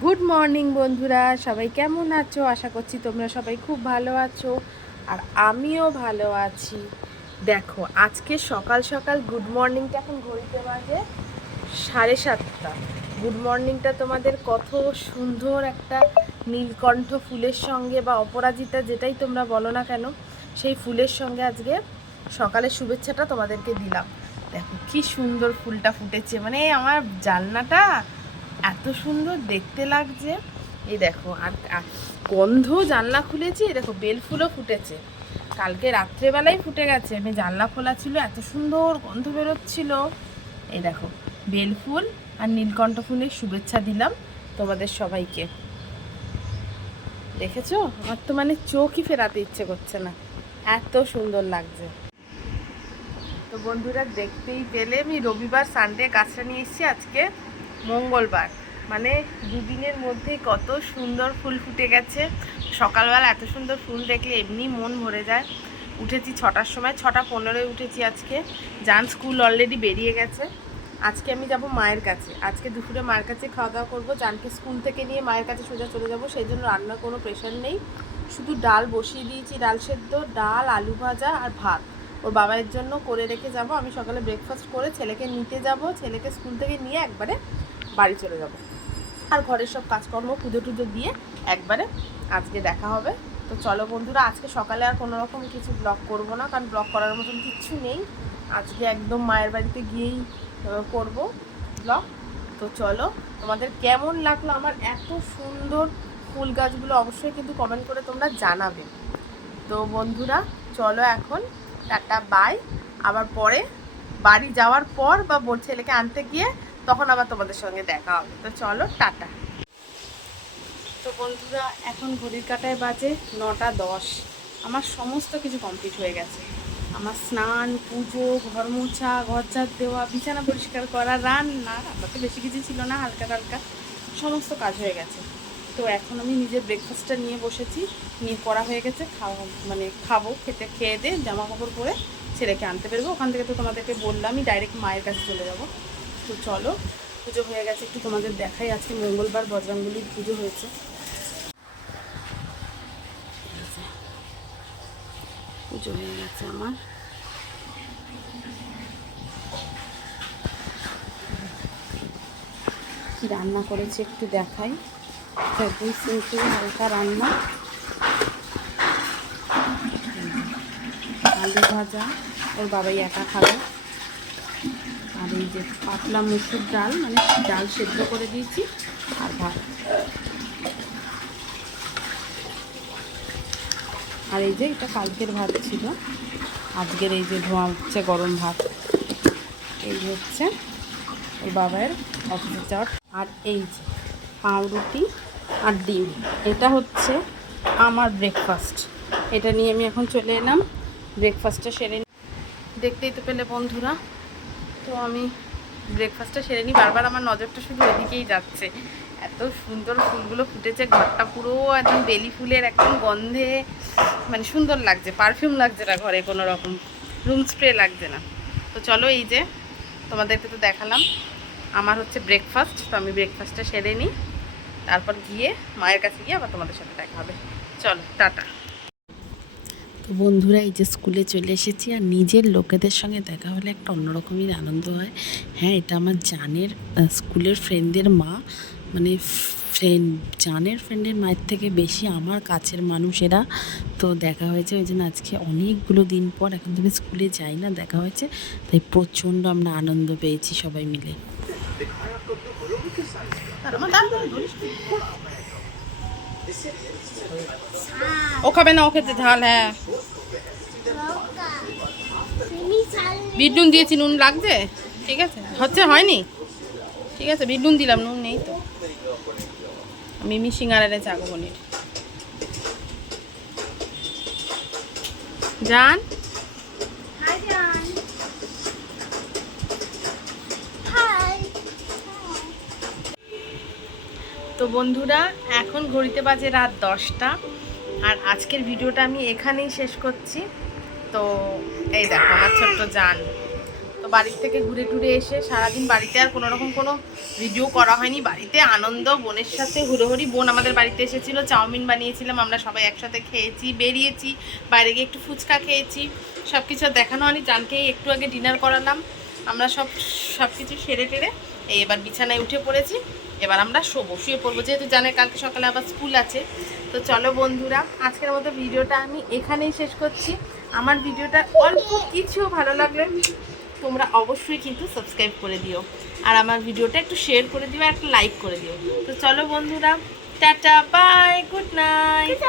Good morning বন্ধুরা, সবাই কেমন আছো? আশা করছি তোমরা সবাই খুব ভালো আছো আর আমিও ভালো আছি। দেখো আজকে সকাল সকাল গুড মর্নিংটা এখন ঘড়িতে বাজে 7:30। গুড মর্নিংটা তোমাদের কত সুন্দর একটা নীলকণ্ঠ ফুলের সঙ্গে বা অপরাজিতা যেটাই তোমরা বলো না কেন, সেই ফুলের সঙ্গে আজকে সকালের শুভেচ্ছাটা তোমাদেরকে দিলাম। দেখো কি সুন্দর ফুলটা ফুটেছে, মানে আমার জানলাটা এত সুন্দর দেখতে লাগছে। এই দেখো আর গন্ধ, জানলা খুলেছি, দেখো বেল ফুলও ফুটেছে, কালকে রাত্রেবেলায় ফুটে গেছে। আমি জানলা খোলা ছিল, এত সুন্দর গন্ধ বেরোচ্ছিল। এই দেখো বেল ফুল আর নীলকণ্ঠ ফুলের শুভেচ্ছা দিলাম তোমাদের সবাইকে। দেখেছো, আমার তো মানে চোখই ফেরাতে ইচ্ছে করছে না, এত সুন্দর লাগছে। তো বন্ধুরা দেখতেই পেলে আমি রবিবার সানডে গাছটা নিয়ে এসেছি, আজকে মঙ্গলবার, মানে দুদিনের মধ্যেই কত সুন্দর ফুল ফুটে গেছে। সকালবেলা এত সুন্দর ফুল দেখলে এমনি মন ভরে যায়। উঠেছি 6টার সময়, 6:15 উঠেছি আজকে। জান স্কুল অলরেডি বেরিয়ে গেছে। আজকে আমি যাব মায়ের কাছে, আজকে দুপুরে মায়ের কাছে খাওয়া দাওয়া করবো। জানকে স্কুল থেকে নিয়ে মায়ের কাছে সোজা চলে যাব, সেই জন্য রান্নার কোনো প্রেশার নেই। শুধু ডাল বসিয়ে দিয়েছি, ডাল সেদ্ধ, ডাল, আলু ভাজা আর ভাত ওর বাবার জন্য করে রেখে যাব। আমি সকালে ব্রেকফাস্ট করে ছেলেকে নিতে যাব, ছেলেকে স্কুল থেকে নিয়ে একবারে বাড়ি চলে যাব। আর ঘরের সব কাজকর্ম পুজো টুজো দিয়ে একবারে আজকে দেখা হবে। তো চলো বন্ধুরা, আজকে সকালে আর কোনো রকম কিছু ব্লগ করব না, কারণ ব্লগ করার মতন কিচ্ছু নেই। আজকে একদম মায়ের বাড়িতে গিয়েই করব ব্লগ। তো চলো, তোমাদের কেমন লাগলো আমার এত সুন্দর ফুল গাছগুলো অবশ্যই কিন্তু কমেন্ট করে তোমরা জানাবে। তো বন্ধুরা চলো এখন টাটা বাই। আবার পরে বাড়ি যাওয়ার পর বা ছেলেকে আনতে গিয়ে তখন আবার তোমাদের সঙ্গে দেখা হবে। তো চলো টাটা। তো বন্ধুরা এখন ঘড়ির কাঁটায় বাজে 9:10। আমার সমস্ত কিছু কমপ্লিট হয়ে গেছে। আমার স্নান, পুজো, ঘর মোছা, ঘর ঝাড় দেওয়া, বিছানা পরিষ্কার করা, রান্না তো বেশি কিছু ছিল না, হালকা হালকা সমস্ত কাজ হয়ে গেছে। তো এখন আমি নিজের ব্রেকফাস্টটা নিয়ে বসেছি, নিয়ে করা হয়ে গেছে, খাবো, খেয়ে দিয়ে জামা কাপড় পরে ছেলেকে আনতে বেরবো। ওখান থেকে তো তোমাদেরকে বললামই ডাইরেক্ট মায়ের কাছে চলে যাব। তো চলো, পুজো হয়ে গেছে, একটু তোমাদের দেখাই। আজকে মঙ্গলবার বজরঙ্গলির পুজো হয়েছে। পুজো হয়ে গেছে আমার। কি রান্না করেছি একটু দেখাই। একদম সিম্পল হালকা রান্না, আলু ভাজা, ওর বাবাই একা খাবে। আর এই যে পাতলা মুসুর ডাল, মানে ডাল সেদ্ধ করে দিয়েছি, আর ভাত। আর এই যে এটা কালকের ভাত ছিল, আজকের এই যে ধোঁয়া উঠছে গরম ভাত। এই হচ্ছে ওর বাবার অফিসে যাওয়ার। আর এই যে পাউরুটি আর ডিম, এটা হচ্ছে আমার ব্রেকফাস্ট। এটা নিয়ে আমি এখন চলে এলাম ব্রেকফাস্টটা সেরে নিই। দেখতেই তো পেলে বন্ধুরা, তো আমি ব্রেকফাস্টটা সেরে নিই। বারবার আমার নজরটা শুধু এদিকেই যাচ্ছে, এত সুন্দর ফুলগুলো ফুটেছে। ঘরটা পুরো একদম বেলি ফুলের একদম গন্ধে, মানে সুন্দর লাগছে, পারফিউম লাগছে না ঘরে, কোনো রকম রুম স্প্রে লাগছে না। তো চলো, এই যে তোমাদেরকে তো দেখালাম আমার হচ্ছে ব্রেকফাস্ট। তো আমি ব্রেকফাস্টটা সেরে নিই, তারপর গিয়ে মায়ের কাছে গিয়ে আবার তোমাদের সাথে দেখা হবে। চলো টাটা। তো বন্ধুরা এই যে স্কুলে চলে এসেছি, আর নিজের লোকেদের সঙ্গে দেখা হলে একটা অন্যরকমই আনন্দ হয়। হ্যাঁ, এটা আমার জানের স্কুলের ফ্রেন্ডের মা, মানে জানের ফ্রেন্ডের মায়ের থেকে বেশি আমার কাছের মানুষেরা। তো দেখা হয়েছে, ওই জন্য আজকে অনেকগুলো দিন পর, এখন তুমি স্কুলে যাই না, দেখা হয়েছে, তাই প্রচণ্ড আমরা আনন্দ পেয়েছি সবাই মিলে। ও খাবে না, ও খেতে ঝাল। হ্যাঁ, বিট নুন দিয়েছি, নুন লাগছে, ঠিক আছে, হয়নি, ঠিক আছে, বিট নুন দিলাম, নুন নেই তো। মিমি সিঙ্গারা চাগো পনির। জান, তো বন্ধুরা এখন ঘড়িতে বাজে রাত 10টা, আর আজকের ভিডিওটা আমি এখানেই শেষ করছি। তো এই দেখো আমার ছোট্ট জান। তো বাড়ির থেকে ঘুরে টুরে এসে সারাদিন বাড়িতে আর কোনো রকম কোনো ভিডিও করা হয়নি। বাড়িতে আনন্দ, বোনের সাথে হুড়োহুড়ি। বোন আমাদের বাড়িতে এসেছিলো, চাউমিন বানিয়েছিলাম, আমরা সবাই একসাথে খেয়েছি, বেরিয়েছি, বাইরে গিয়ে একটু ফুচকা খেয়েছি, সব কিছু দেখানো হয়নি। জানকেই একটু আগে ডিনার করালাম। আমরা সব কিছু সেরে টেরে এবার বিছানায় উঠে পড়েছি। এবার আমরা শুয়ে পড়বো, যেহেতু জানে কালকে সকালে আবার স্কুল আছে। তো চলো বন্ধুরা, আজকের মতো ভিডিওটা আমি এখানেই শেষ করছি। আমার ভিডিওটা অল্প কিছু ভালো লাগলে তোমরা অবশ্যই কিন্তু সাবস্ক্রাইব করে দিও, আর আমার ভিডিওটা একটু শেয়ার করে দিও, একটা লাইক করে দিও। তো চলো বন্ধুরা, টাটা, বাই, গুড নাইট।